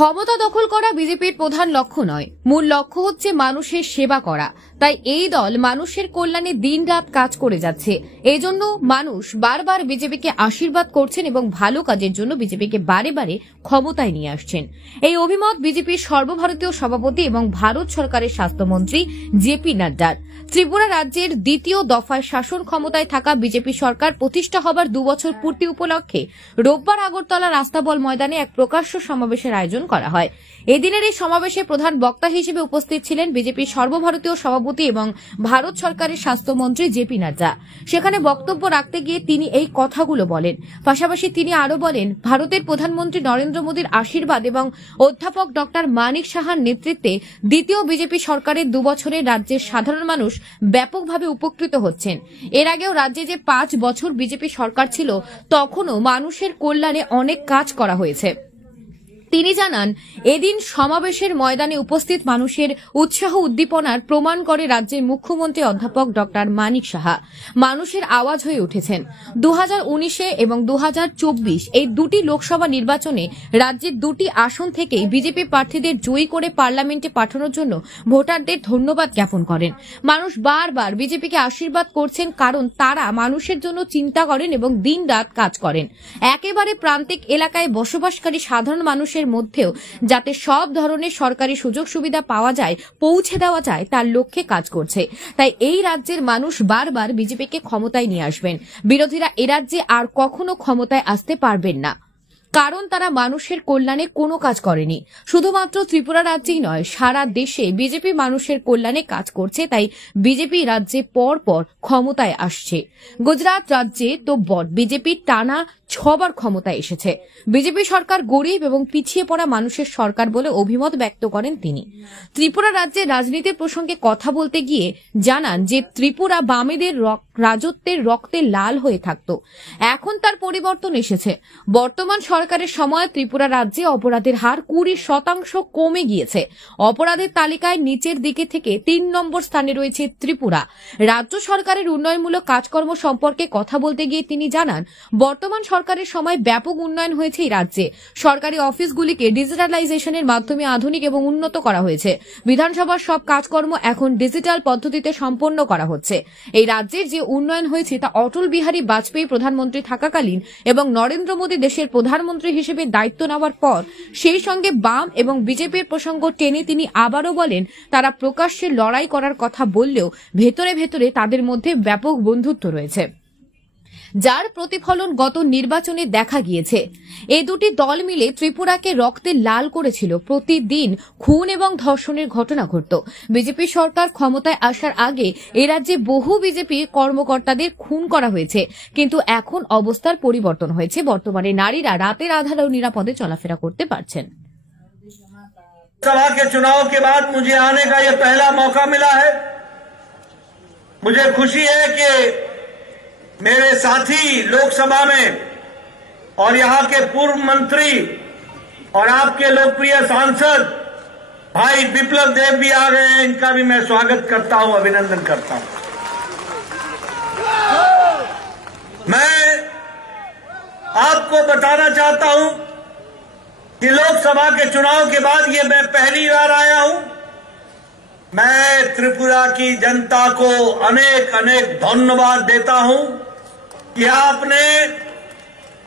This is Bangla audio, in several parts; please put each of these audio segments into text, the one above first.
ক্ষমতা দখল করা বিজেপির প্রধান লক্ষ্য নয়, মূল লক্ষ্য হচ্ছে মানুষের সেবা করা। তাই এই দল মানুষের কল্যাণে দিনরাত কাজ করে যাচ্ছে। এজন্য মানুষ বারবার বিজেপিকে আশীর্বাদ করছেন এবং ভালো কাজের জন্য বিজেপিকে বারে বারে ক্ষমতায় নিয়ে আসছেন। এই অভিমত বিজেপির সর্বভারতীয় সভাপতি এবং ভারত সরকারের স্বাস্থ্যমন্ত্রী জেপি নাড্ডার। ত্রিপুরা রাজ্যের দ্বিতীয় দফায় শাসন ক্ষমতায় থাকা বিজেপি সরকার প্রতিষ্ঠা হবার 2 বছর পূর্তি উপলক্ষে রোববার আগরতলা রাস্তাবল ময়দানে এক প্রকাশ্য সমাবেশের আয়োজন করা হয়। এদিনের এই সমাবেশে প্রধান বক্তা হিসেবে উপস্থিত ছিলেন বিজেপির সর্বভারতীয় সভাপতি এবং ভারত সরকারের স্বাস্থ্যমন্ত্রী জেপি নাড্ডা। সেখানে বক্তব্য রাখতে গিয়ে তিনি এই কথাগুলো বলেন। পাশাপাশি তিনি আরও বলেন, ভারতের প্রধানমন্ত্রী নরেন্দ্র মোদীর আশীর্বাদ এবং অধ্যাপক ডক্টর মানিক সাহার নেতৃত্বে দ্বিতীয় বিজেপি সরকারের 2 বছরে রাজ্যের সাধারণ মানুষ ব্যাপকভাবে উপকৃত হচ্ছেন। এর আগেও রাজ্যে যে 5 বছর বিজেপি সরকার ছিল, তখনও মানুষের কল্যাণে অনেক কাজ করা হয়েছে। তিনি জানান, এদিন সমাবেশের ময়দানে উপস্থিত মানুষের উৎসাহ উদ্দীপনার প্রমাণ করে রাজ্যের মুখ্যমন্ত্রী অধ্যাপক ডক্টর মানিক সাহা মানুষের আওয়াজ হয়ে উঠেছেন। 2019 এবং 2024 এই দুটি লোকসভা নির্বাচনে রাজ্যের দুটি আসন থেকেই বিজেপি প্রার্থীদের জয়ী করে পার্লামেন্টে পাঠানোর জন্য ভোটারদের ধন্যবাদ জ্ঞাপন করেন। মানুষ বারবার বিজেপিকে আশীর্বাদ করছেন, কারণ তারা মানুষের জন্য চিন্তা করেন এবং দিনরাত কাজ করেন। একেবারে প্রান্তিক এলাকায় বসবাসকারী সাধারণ মানুষের মধ্যেও যাতে সব ধরনের সরকারি সুযোগ সুবিধা পাওয়া যায়, পৌঁছে দেওয়া যায়, তার লক্ষ্যে কাজ করছে। তাই এই রাজ্যের মানুষ বারবার বিজেপিকে ক্ষমতায় নিয়ে আসবেন। বিরোধীরা এ রাজ্যে আর কখনো ক্ষমতায় আসতে পারবেন না, কারণ তারা মানুষের কল্যাণে কোনো কাজ করেনি। শুধুমাত্র ত্রিপুরা রাজ্যেই নয়, সারা দেশে বিজেপি মানুষের কল্যাণে কাজ করছে। তাই বিজেপি রাজ্যে পর পর ক্ষমতায় আসছে। গুজরাট রাজ্যে তো বিজেপির টানা 6 বার ক্ষমতায় এসেছে। বিজেপি সরকার গরিব এবং পিছিয়ে পড়া মানুষের সরকার বলে অভিমত ব্যক্ত করেন তিনি। ত্রিপুরা রাজ্যে রাজনীতির প্রসঙ্গে কথা বলতে গিয়ে জানান যে ত্রিপুরা বামেদের রাজত্বের রক্তে লাল হয়ে থাকত, এখন তার পরিবর্তন এসেছে। বর্তমান সরকারের সময় ত্রিপুরা রাজ্যে অপরাধের হার 20% কমে গিয়েছে। অপরাধের তালিকায় নিচের দিকে থেকে 3 নম্বর স্থানে রয়েছে ত্রিপুরা। রাজ্য সরকারের উন্নয়নমূলক কাজকর্ম সম্পর্কে কথা বলতে গিয়ে তিনি জানান, বর্তমান সরকারের সময় ব্যাপক উন্নয়ন হয়েছে এই রাজ্যে। সরকারি অফিসগুলিকে ডিজিটালাইজেশনের মাধ্যমে আধুনিক এবং উন্নত করা হয়েছে। বিধানসভার সব কাজকর্ম এখন ডিজিটাল পদ্ধতিতে সম্পন্ন করা হচ্ছে। এই রাজ্যের যে উন্নয়ন হয়েছে তা অটল বিহারী বাজপেয়ী প্রধানমন্ত্রী থাকাকালীন এবং নরেন্দ্র মোদী দেশের প্রধানমন্ত্রী হিসেবে দায়িত্ব নেওয়ার পর। সেই সঙ্গে বাম এবং বিজেপির প্রসঙ্গ টেনে তিনি আবারও বলেন, তারা প্রকাশ্যে লড়াই করার কথা বললেও ভেতরে ভেতরে তাদের মধ্যে ব্যাপক বন্ধুত্ব রয়েছে, যার প্রতিফলন গত নির্বাচনে দেখা গিয়েছে। এই দুটি দল মিলে ত্রিপুরাকে রক্তে লাল করেছিল। প্রতিদিন খুন এবং ধর্ষণের ঘটনা ঘটত। বিজেপি সরকার ক্ষমতায় আসার আগে এ রাজ্যে বহু বিজেপি কর্মকর্তাদের খুন করা হয়েছে, কিন্তু এখন অবস্থার পরিবর্তন হয়েছে। বর্তমানে নারীরা রাতের আধারেও নিরাপদে চলাফেরা করতে পারছেন। लोकसभा के चुनाव के बाद मुझे आने का यह पहला मौका मिला है। मुझे खुशी है कि मेरे साथी लोकसभा में और यहां के पूर्व मंत्री और आपके लोकप्रिय सांसद भाई विप्लव देव भी आ गए हैं। इनका भी मैं स्वागत करता हूं, अभिनंदन करता हूं। मैं आपको बताना चाहता हूं कि लोकसभा के चुनाव के बाद ये मैं पहली बार आया हूं। मैं त्रिपुरा की जनता को अनेक अनेक धन्यवाद देता हूं कि आपने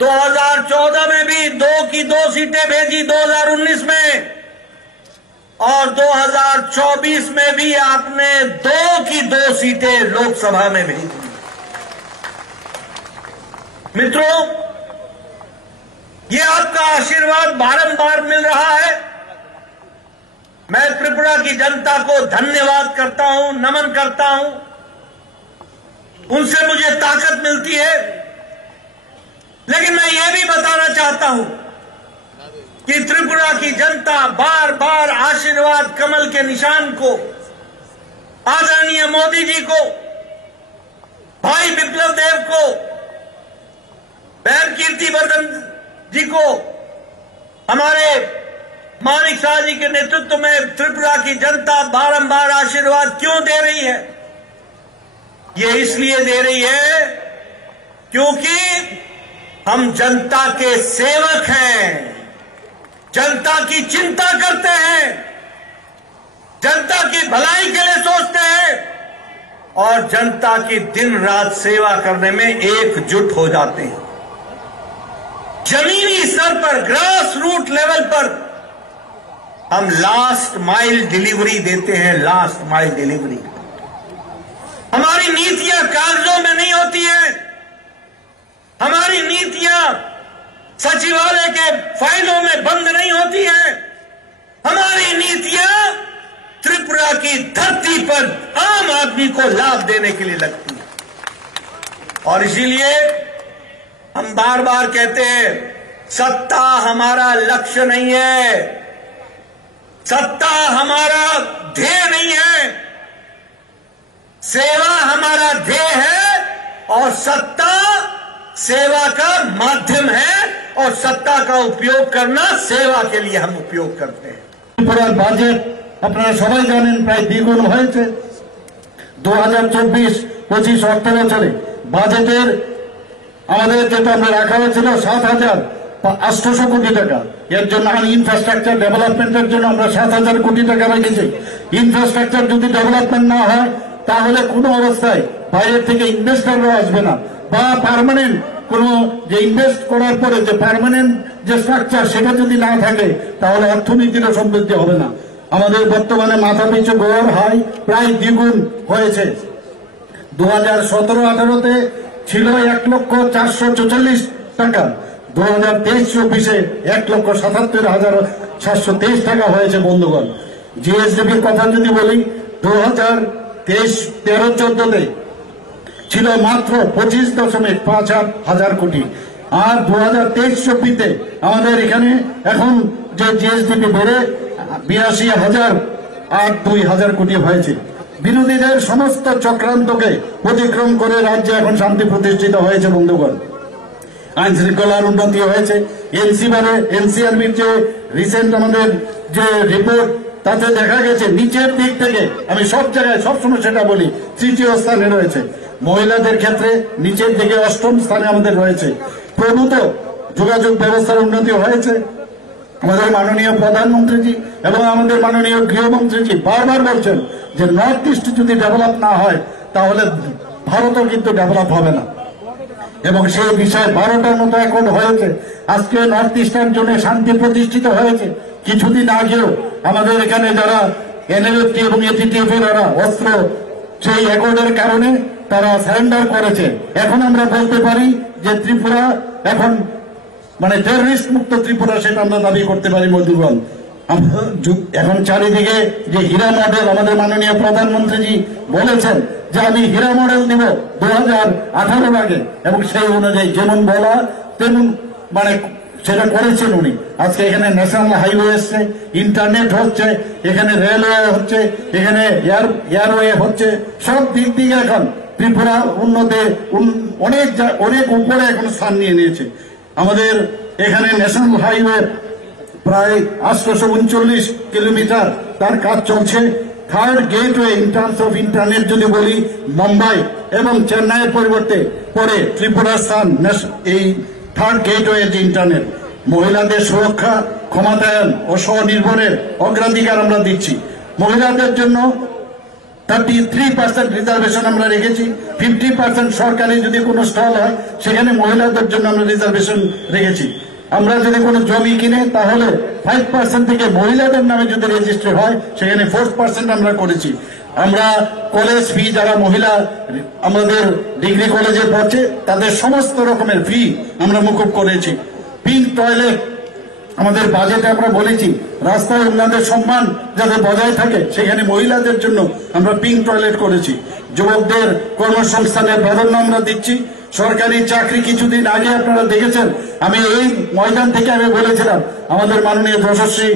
2014 में भी 2 की 2 सीटें भेजी, 2019 में, और 2024 में भी आपने 2 की 2 सीटें लोकसभा में भेजी। मित्रों, ये आपका आशीर्वाद बारंबार मिल रहा है। मैं त्रिपुरा की जनता को धन्यवाद करता हूं, नमन करता हूं। उनसे मुझे ताकत मिलती है। लेकिन मैं ये भी बताना चाहता हूं कि त्रिपुरा की जनता बार बार आशीर्वाद कमल के निशान को, आदरणीय मोदी जी को, भाई विप्लव देव को, बहन कीर्तिवर्धन जी को, हमारे मानिक शाह जी के नेतृत्व में त्रिपुरा की जनता बारंबार आशीर्वाद क्यों दे रही है? ये इसलिए दे रही है क्योंकि हम जनता के सेवक हैं। जनता की चिंता करते हैं, जनता की भलाई के लिए सोचते हैं और जनता की दिन रात सेवा करने में एकजुट हो जाते हैं। जमीनी स्तर पर, ग्रास रूट लेवल पर हम लास्ट माइल डिलीवरी देते हैं, लास्ट माइल डिलीवरी। हमारी नीतियां कागजों में नहीं होती हैं, हमारी नीतियां सचिवालय के फाइलों में बंद नहीं होती हैं, हमारी नीतियां त्रिपुरा की धरती पर आम आदमी को लाभ देने के लिए लगती है। और इसीलिए हम बार बार कहते हैं, सत्ता हमारा लक्ष्य नहीं है, सत्ता हमारा ध्येय नहीं है, सेवा हमारा ध्येय है और सत्ता सेवा का माध्यम है और सत्ता का उपयोग करना सेवा के लिए हम उपयोग करते हैं। ত্রিপুরার বাজেট আপনারা সবাই জানেন প্রায় দ্বিগুণ হয়েছে। 2024-25 অর্থ বছরে বাজেটের আমাদের যেটা আমরা রাখা হয়েছিল 7,800 কোটি টাকা। এর জন্য ইনফ্রাস্ট্রাকচার ডেভেলপমেন্টের জন্য আমরা 7,000 কোটি টাকা রেখেছি। ইনফ্রাস্ট্রাকচার যদি ডেভেলপমেন্ট না হয় তাহলে কোনো অবস্থায় বাইরের থেকে ইনভেস্টররা আসবে না, বা পার্মানেন্ট কোন যে ইনভেস্ট করার পরে যে পার্মানেন্ট যে স্ট্রাকচার সেটা যদি না থাকে তাহলে অর্থনীতিরও সমৃদ্ধি হবে না। আমাদের বর্তমানে মাথাপিছু গড় হাই প্রায় দ্বিগুণ হয়েছে। 2017-18-তে ছিল 1,444,000 টাকা, 2023-24-এ 1,77,723 টাকা হয়েছে বন্ধুগণ। জিএসডিপির কথা যদি বলি 2023-13-14-তে ছিল মাত্র 25.5 কোটি, আর 2023-24-তে আমাদের এখানে এখন যে জিএসডিপি বেড়ে 82,000 কোটি হয়েছে। বিরোধীদের সমস্ত চক্রান্তকে অতিক্রম করে রাজ্যে এখন শান্তি প্রতিষ্ঠিত হয়েছে বন্ধুগণ। আইন শৃঙ্খলার উন্নতি হয়েছে। এনসিআরবির যে রিসেন্ট আমাদের যে রিপোর্ট তাতে দেখা গেছে নিচের দিক থেকে, আমি সব জায়গায় সবসময় সেটা বলি, 3য় স্থানে রয়েছে। মহিলাদের ক্ষেত্রে নিচের দিকে 8ম স্থানে আমাদের রয়েছে। প্রভূত যোগাযোগ ব্যবস্থার উন্নতি হয়েছে। আমাদের মাননীয় প্রধানমন্ত্রীজি এবং আমাদের মাননীয় গৃহমন্ত্রীজি বারবার বলছেন যে নর্থ ইস্ট যদি ডেভেলপ না হয় তাহলে ভারতও কিন্তু ডেভেলপ হবে না, এবং সেই বিষয়ে 12টার মতো অ্যাকর্ড হয়েছে। আজকে নর্থ ইস্টার্ন জোনে শান্তি প্রতিষ্ঠিত হয়েছে। কিছুদিন আগেও আমাদের এখানে যারা এনএলএফটি এবং এটিটিএফ এর অস্ত্র সেই অ্যাকর্ডের কারণে তারা সারেন্ডার করেছে। এখন আমরা বলতে পারি যে ত্রিপুরা এখন মানে টেররিস্ট মুক্ত ত্রিপুরা, সেটা আমরা দাবি করতে পারি বন্ধুগণ। এখন চারিদিকে যে হীরা মডেল আমাদের মাননীয় প্রধানমন্ত্রীজি বলেছেন যে আমি হীরা মডেল দিব 2018 আগে, এবং সেই অনুযায়ী যেমন বলা তেমন মানে সেটা করেছেন উনি। আজকে এখানে ন্যাশনাল হাইওয়ে এসছে, ইন্টারনেট হচ্ছে, এখানে রেলওয়ে হচ্ছে, এখানে এয়ারওয়ে হচ্ছে, সব দিক থেকে এখন ত্রিপুরা উন্নতি অনেক উপরে এখন স্থান নিয়ে নিয়েছে। আমাদের এখানে ন্যাশনাল হাইওয়ে প্রায় 839 কিলোমিটার তার কাজ চলছে। Third gateway in terms of internet যদি বলি, মুম্বাই এবং চেন্নাইয়ের পরিবর্তে পরে ত্রিপুরার স্থান এই থার্ড গেটওয়ে যে ইন্টারনেট। মহিলাদের সুরক্ষা, ক্ষমতায়ন ও স্বনির্ভরের অগ্রাধিকার আমরা দিচ্ছি। মহিলাদের জন্য 33% রিজার্ভেশন আমরা রেখেছি। 50% সরকারি যদি কোনো স্টল হয় সেখানে মহিলাদের জন্য আমরা রিজার্ভেশন রেখেছি। আমরা যদি কোনো জমি কিনে তাহলে 5% থেকে মহিলাদের নামে যদি রেজিস্ট্রি হয় সেখানে 4% আমরা করেছি। আমরা কলেজ ফি, যারা মহিলা আমাদের ডিগ্রি কলেজে পড়ছে তাদের সমস্ত রকমের ফি আমরা মুকুব করেছি। পিঙ্ক টয়লেট আমাদের বাজেটে আমরা বলেছি, রাস্তায় উন্নয়নের সম্মান যাতে বজায় থাকে সেখানে মহিলাদের জন্য আমরা পিঙ্ক টয়লেট করেছি। যুবকদের কর্মসংস্থানের প্রাধান্য আমরা দিচ্ছি। সরকারি চাকরি কিছুদিন আগে আপনারা দেখেছেন, আমি এই ময়দান থেকে আমি বলেছিলাম, আমাদের মাননীয় যশস্বী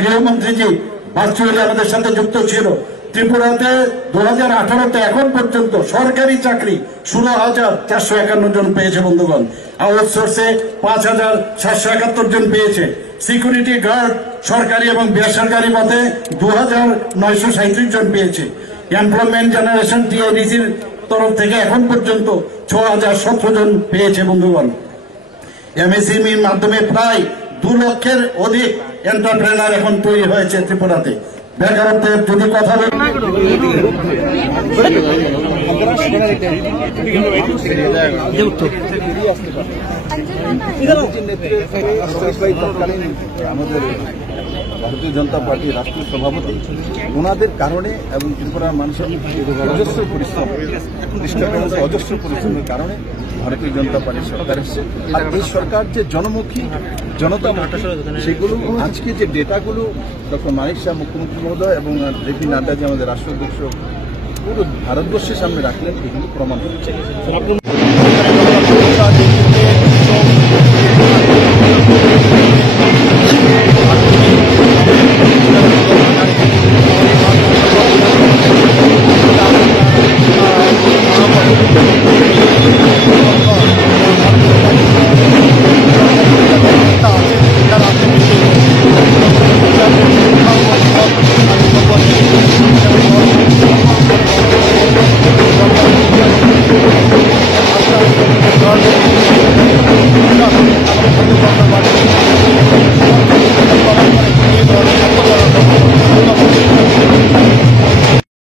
গৃহমন্ত্রীজি ভার্চুয়ালি আমাদের সাথে যুক্ত ছিল। ত্রিপুরাতে 2018-তে এখন পর্যন্ত সরকারি চাকরি 16,451 জন পেয়েছে বন্ধুগণ। আউটসোর্সে 5,771 জন পেয়েছে। সিকিউরিটি গার্ড সরকারি এবং বেসরকারি পদে 2,937 জন পেয়েছে। এমপ্লয়মেন্ট জেনারেশন টিআইডিসির তরফ থেকে এখন পর্যন্ত 6,017 জন পেয়েছে বন্ধুগণ। এমএসএমইর মাধ্যমে প্রায় 2 লক্ষের অধিক এন্টারপ্রেনার এখন তৈরি হয়েছে ত্রিপুরাতে। বেকারত্বের যদি কথা বলি, আমাদের ভারতীয় জনতা পার্টির রাষ্ট্রীয় সভাপতি ওনাদের কারণে এবং ত্রিপুরার মানুষের অজস্র পরিশ্রম অজস্র পরিশ্রমের কারণে ভারতীয় জনতা পার্টির সরকার এসেছে। আর এই সরকার যে জনমুখী জনতা সেগুলো আজকে যে ডেটাগুলো ডক্টর মানিক শাহ মুখ্যমন্ত্রী মহোদয় এবং জেপি নাড্ডা যে আমাদের রাষ্ট্রাধ্যক্ষ পুরো ভারতবর্ষের সামনে রাখলেন, এগুলো প্রমাণ হচ্ছে।